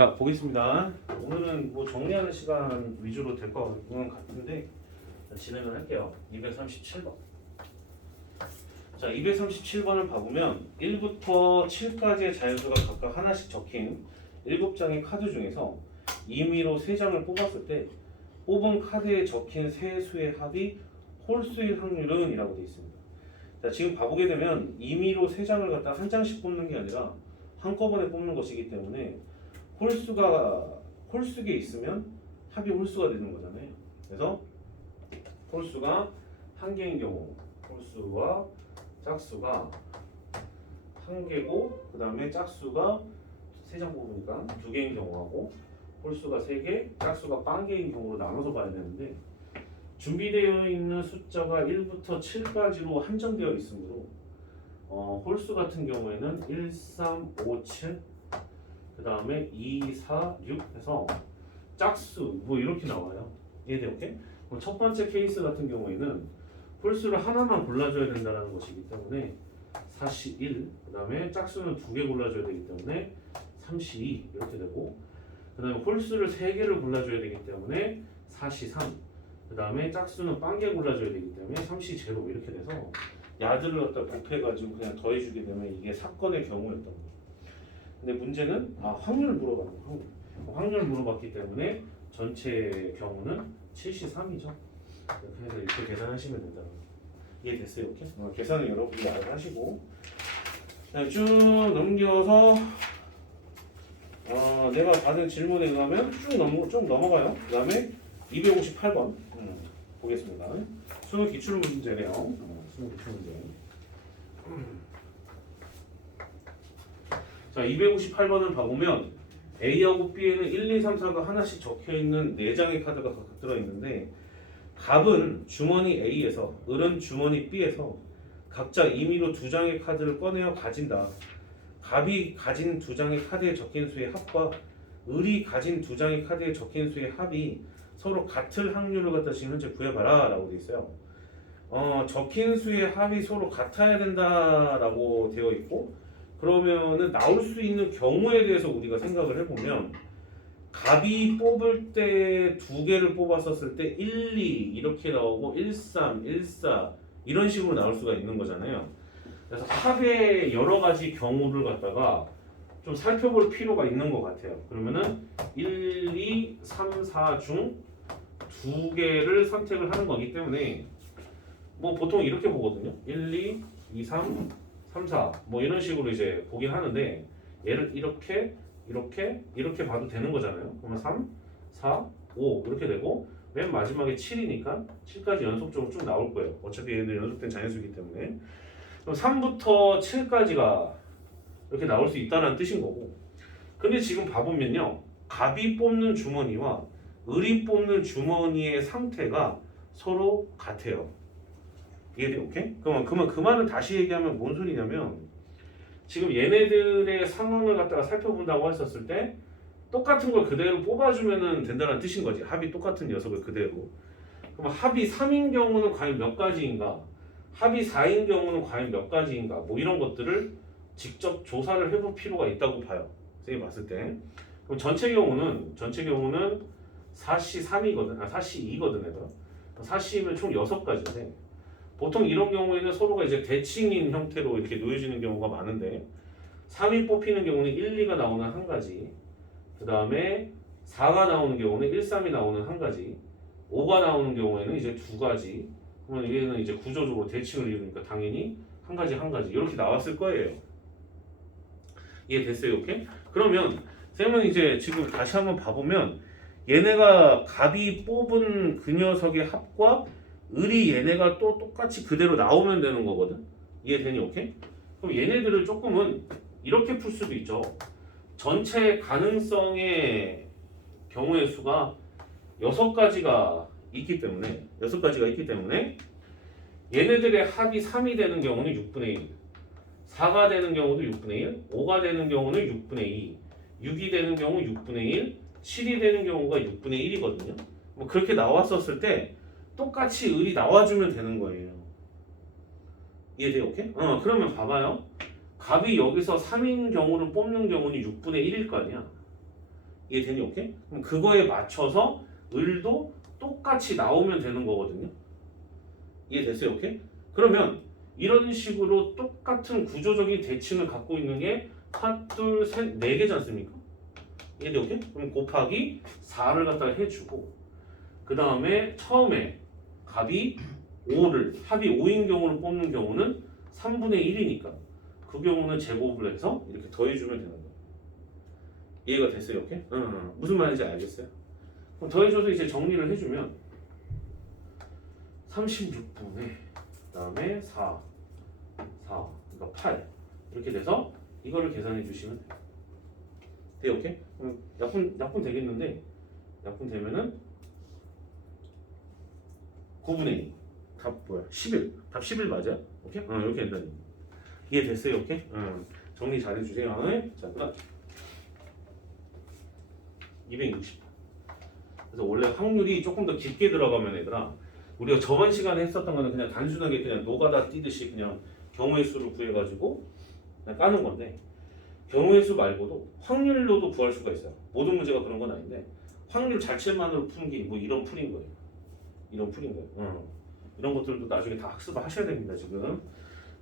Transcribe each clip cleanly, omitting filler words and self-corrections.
자, 보겠습니다. 오늘은 뭐 정리하는 시간 위주로 될 것 같은데 진행을 할게요. 237번. 자, 237번을 봐보면 1부터 7까지의 자연수가 각각 하나씩 적힌 7장의 카드 중에서 임의로 3장을 뽑았을 때 뽑은 카드에 적힌 세 수의 합이 홀수일 확률은 이라고 되어 있습니다. 자, 지금 봐보게 되면 임의로 3장을 갖다 한 장씩 뽑는 게 아니라 한꺼번에 뽑는 것이기 때문에 홀수게 있으면 합이 홀수가 되는 거잖아요. 그래서 홀수가 한 개인 경우, 홀수와 짝수가 한 개고, 그 다음에 짝수가 3장 뽑으니까 2개인 경우하고, 홀수가 3개, 짝수가 0개인 경우로 나눠서 봐야 되는데, 준비되어 있는 숫자가 1부터 7까지로 한정되어 있으므로 홀수 같은 경우에는 1, 3, 5, 7, 그 다음에 2, 4, 6 해서 짝수 뭐 이렇게 나와요. 이해돼요? 오케이? 그럼 첫 번째 케이스 같은 경우에는 홀수를 하나만 골라줘야 된다는 것이기 때문에 41, 그 다음에 짝수는 2개 골라줘야 되기 때문에 32 이렇게 되고, 그 다음에 홀수를 3개를 골라줘야 되기 때문에 43, 그 다음에 짝수는 0개 골라줘야 되기 때문에 30 이렇게 돼서 야들을 갖다 곱해가지고 그냥 더해주게 되면 이게 사건의 경우였던 거예요. 근데 문제는 확률을 물어봤는 거예요. 확률을 물어봤기 때문에 전체 경우는 73이죠. 그래서 이렇게 계산하시면 된다는 거예요. 이해됐어요? 이렇게? 계산은 여러분들이 알아서 하시고, 쭉 넘겨서 내가 받은 질문에 의하면 쭉 넘어가요. 그 다음에 258번 보겠습니다. 수능 기출 문제래요. 수능 기출 문제. 자, 258번을 봐보면 A하고 B에는 1, 2, 3, 4가 하나씩 적혀있는 4장의 카드가 각각 들어있는데, 갑은 주머니 A에서, 을은 주머니 B에서 각자 임의로 2장의 카드를 꺼내어 가진다. 갑이 가진 2장의 카드에 적힌 수의 합과 을이 가진 2장의 카드에 적힌 수의 합이 서로 같을 확률을 갖다 지금 현재 구해봐라 라고 되어 있어요. 적힌 수의 합이 서로 같아야 된다라고 되어 있고, 그러면은 나올 수 있는 경우에 대해서 우리가 생각을 해보면, 갑이 뽑을 때 2개를 뽑았었을 때 1, 2 이렇게 나오고 1, 3, 1, 4 이런 식으로 나올 수가 있는 거잖아요. 그래서 합의 여러 가지 경우를 갖다가 좀 살펴볼 필요가 있는 것 같아요. 그러면은 1, 2, 3, 4 중 2개를 선택을 하는 거기 때문에 뭐 보통 이렇게 보거든요. 1, 2, 2, 3, 3, 4 뭐 이런 식으로 이제 보긴 하는데, 얘를 이렇게 봐도 되는 거잖아요. 그러면 3, 4, 5 이렇게 되고, 맨 마지막에 7이니까 7까지 연속적으로 쭉 나올 거예요. 어차피 얘는 연속된 자연수이기 때문에. 그럼 3부터 7까지가 이렇게 나올 수 있다는 뜻인 거고, 근데 지금 봐보면요, 갑이 뽑는 주머니와 을이 뽑는 주머니의 상태가 서로 같아요. 이해돼요? 오케이? 그러면 그 말은 다시 얘기하면 뭔 소리냐면, 지금 얘네들의 상황을 갖다가 살펴본다고 했었을 때 똑같은 걸 그대로 뽑아주면 된다는 뜻인 거지. 합이 똑같은 녀석을 그대로. 그럼 합이 3인 경우는 과연 몇 가지인가? 합이 4인 경우는 과연 몇 가지인가? 뭐 이런 것들을 직접 조사를 해볼 필요가 있다고 봐요. 선생님이 봤을 때. 그럼 전체 경우는 4C 3이거든. 4C 2거든 얘들아. 4C면 총 6가지인데, 보통 이런 경우에는 서로가 이제 대칭인 형태로 이렇게 놓여지는 경우가 많은데, 3이 뽑히는 경우는 1, 2가 나오는 한 가지, 그 다음에 4가 나오는 경우는 1, 3이 나오는 한 가지, 5가 나오는 경우에는 이제 2가지. 그러면 얘는 이제 구조적으로 대칭을 이루니까 당연히 한 가지 이렇게 나왔을 거예요. 이해됐어요? 오케이? 그러면 쌤은 이제 지금 다시 한번 봐보면, 얘네가 갑이 뽑은 그 녀석의 합과 을이 얘네가 또 똑같이 그대로 나오면 되는 거거든. 이해되니? 오케이? 그럼 얘네들을 조금은 이렇게 풀 수도 있죠. 전체 가능성의 경우의 수가 6가지가 있기 때문에 얘네들의 합이 3이 되는 경우는 6분의 1, 4가 되는 경우도 6분의 1, 5가 되는 경우는 6분의 2, 6이 되는 경우 6분의 1, 7이 되는 경우가 6분의 1이거든요. 뭐 그렇게 나왔었을 때 똑같이 을이 나와주면 되는 거예요. 이해돼요? 오케이? 그러면 봐봐요. 갑이 여기서 3인 경우를 뽑는 경우는 6분의 1일 거 아니야. 이해되니? 오케이? 그럼 그거에 맞춰서 을도 똑같이 나오면 되는 거거든요. 이해됐어요? 오케이? 그러면 이런 식으로 똑같은 구조적인 대칭을 갖고 있는 게 하나, 둘, 셋, 네 개지 않습니까? 이해돼? 오케이? 그럼 곱하기 4를 갖다가 해주고 그 다음에 처음에 값이 5를 합이 5인 경우를 뽑는 경우는 3분의 1이니까 그 경우는 제곱을 해서 이렇게 더해주면 되는 거예요. 이해가 됐어요? 오케이? 무슨 말인지 알겠어요? 그럼 더해줘서 이제 정리를 해주면 36분의 그 다음에 4 그러니까 8 이렇게 돼서 이거를 계산해 주시면 돼요. 돼요? 오케이? 그럼 약분 되겠는데 약분 되면은 9분의 2 답 뭐야? 11 답 11 맞아? 오케이? 이렇게 된다니. 이해됐어요? 오케이? 정리 잘 해주세요. 자, 그다음 260. 그래서 원래 확률이 조금 더 깊게 들어가면 얘들아 우리가 저번 시간에 했었던 거는 그냥 단순하게 그냥 노가다 뛰듯이 그냥 경우의 수를 구해가지고 그냥 까는 건데 경우의 수 말고도 확률로도 구할 수가 있어요. 모든 문제가 그런 건 아닌데 확률 자체만으로 푸는 게 뭐 이런 풀인 거예요. 이런 풀인 거예요. 이런 것들도 나중에 다 학습을 하셔야 됩니다. 지금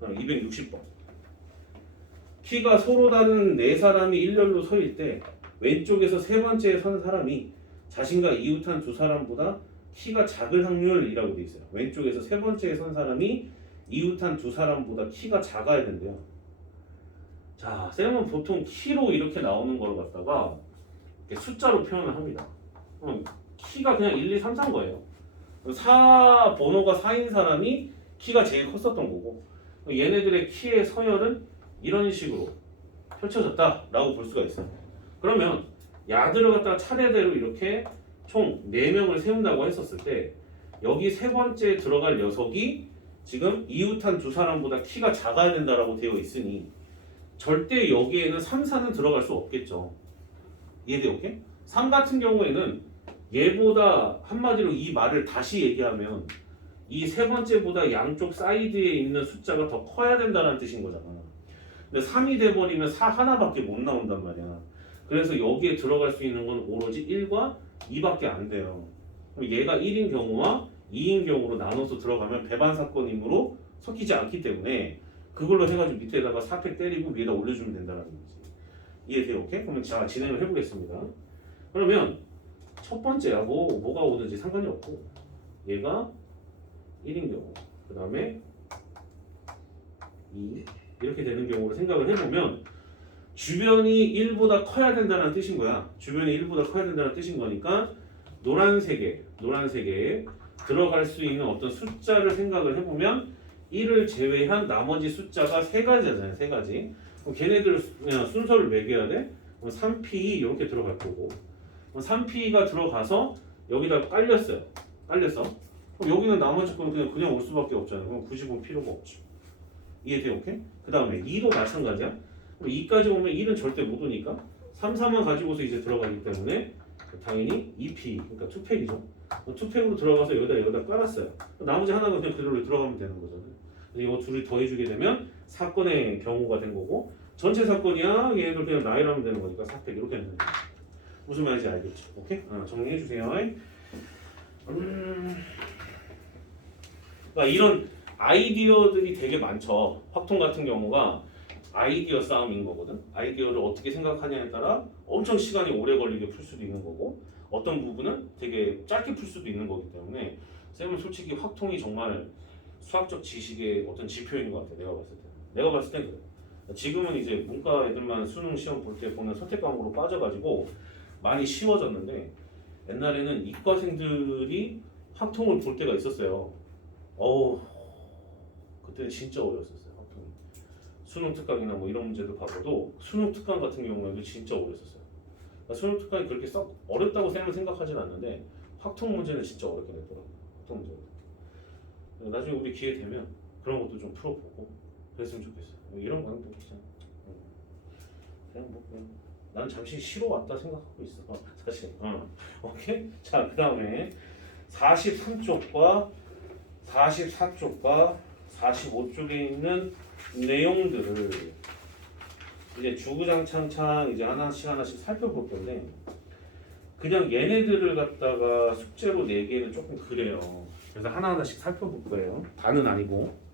260번 키가 서로 다른 네 사람이 일렬로 서일 때 왼쪽에서 세 번째에 선 사람이 자신과 이웃한 두 사람보다 키가 작을 확률이라고 돼 있어요. 왼쪽에서 세 번째에 선 사람이 이웃한 두 사람보다 키가 작아야 된대요. 자, 쌤은 보통 키로 이렇게 나오는 걸 갖다가 이렇게 숫자로 표현을 합니다. 키가 그냥 1, 2, 3, 4인 거예요. 번호가 4인 사람이 키가 제일 컸었던 거고 얘네들의 키의 서열은 이런 식으로 펼쳐졌다라고 볼 수가 있어요. 그러면 야들을 갖다가 차례대로 이렇게 총 4명을 세운다고 했었을 때 여기 세 번째에 들어갈 녀석이 지금 이웃한 두 사람보다 키가 작아야 된다라고 되어 있으니 절대 여기에는 3, 4는 들어갈 수 없겠죠. 이해돼요? 오케이? 3 같은 경우에는 얘보다 한마디로 이 말을 다시 얘기하면 이 세 번째보다 양쪽 사이드에 있는 숫자가 더 커야 된다는 뜻인 거잖아. 근데 3이 돼버리면 4 하나밖에 못 나온단 말이야. 그래서 여기에 들어갈 수 있는 건 오로지 1과 2밖에 안 돼요. 그럼 얘가 1인 경우와 2인 경우로 나눠서 들어가면 배반 사건이므로 섞이지 않기 때문에 그걸로 해가지고 밑에다가 4팩 때리고 위에다 올려주면 된다는 거지. 이해돼요? 오케이? 그러면 자 진행을 해보겠습니다. 그러면 첫 번째야 뭐가 오든지 상관이 없고 얘가 1인 경우 그 다음에 2 이렇게 되는 경우로 생각을 해보면 주변이 1보다 커야 된다는 뜻인 거야. 주변이 1보다 커야 된다는 뜻인 거니까 노란색에 들어갈 수 있는 어떤 숫자를 생각을 해보면 1을 제외한 나머지 숫자가 3가지잖아요. 3가지. 그럼 걔네들 그냥 순서를 매겨야 돼. 그럼 3P 이렇게 들어갈 거고 3P가 들어가서 여기다 깔렸어요. 깔렸어. 그럼 여기는 나머지 거는 그냥 올 수밖에 없잖아요. 그럼 굳이 볼 필요가 없죠. 이해돼요? 오케이? 그 다음에 2도 마찬가지야. 2까지 오면 1은 절대 못 오니까 3, 4만 가지고서 이제 들어가기 때문에 당연히 2P, 그러니까 2팩이죠. 2팩으로 들어가서 여기다 깔았어요. 나머지 하나가 그냥 그대로 들어가면 되는 거잖아요. 그래서 이거 둘이 더해주게 되면 사건의 경우가 된 거고 전체 사건이야 얘네들 그냥 나열하면 되는 거니까 4팩 이렇게 되는 거예요. 무슨 말인지 알겠죠? 오케이? 정리해주세요. 그러니까 이런 아이디어들이 되게 많죠. 확통 같은 경우가 아이디어 싸움인 거거든. 아이디어를 어떻게 생각하냐에 따라 엄청 시간이 오래 걸리게 풀 수도 있는 거고 어떤 부분은 되게 짧게 풀 수도 있는 거기 때문에 쌤은 솔직히 확통이 정말 수학적 지식의 어떤 지표인 것 같아. 내가 봤을 때 그래. 지금은 이제 문과 애들만 수능 시험 볼 때 보는 선택 과목으로 빠져가지고 많이 쉬워졌는데 옛날에는 이과생들이 확통을 볼 때가 있었어요. 그때는 진짜 어려웠었어요. 확통이. 수능 특강이나 뭐 이런 문제도 봐도 수능 특강 같은 경우에도 진짜 어려웠었어요. 그러니까 수능 특강이 그렇게 썩 어렵다고 생각하진 않는데 확통 문제는 진짜 어렵게 됐더라고요. 확통 문제는. 나중에 우리 기회 되면 그런 것도 좀 풀어보고 그랬으면 좋겠어요. 이런 방법도 있잖아. 그냥 나는 잠시 쉬러 왔다 생각하고 있어. 사실. 오케이? 자, 그 다음에 43쪽과 44쪽과 45쪽에 있는 내용들을 이제 주구장창 이제 하나씩 살펴볼 건데 그냥 얘네들을 갖다가 숙제로 내기에는 조금 그래요. 그래서 하나하나씩 살펴볼 거예요. 다는 아니고.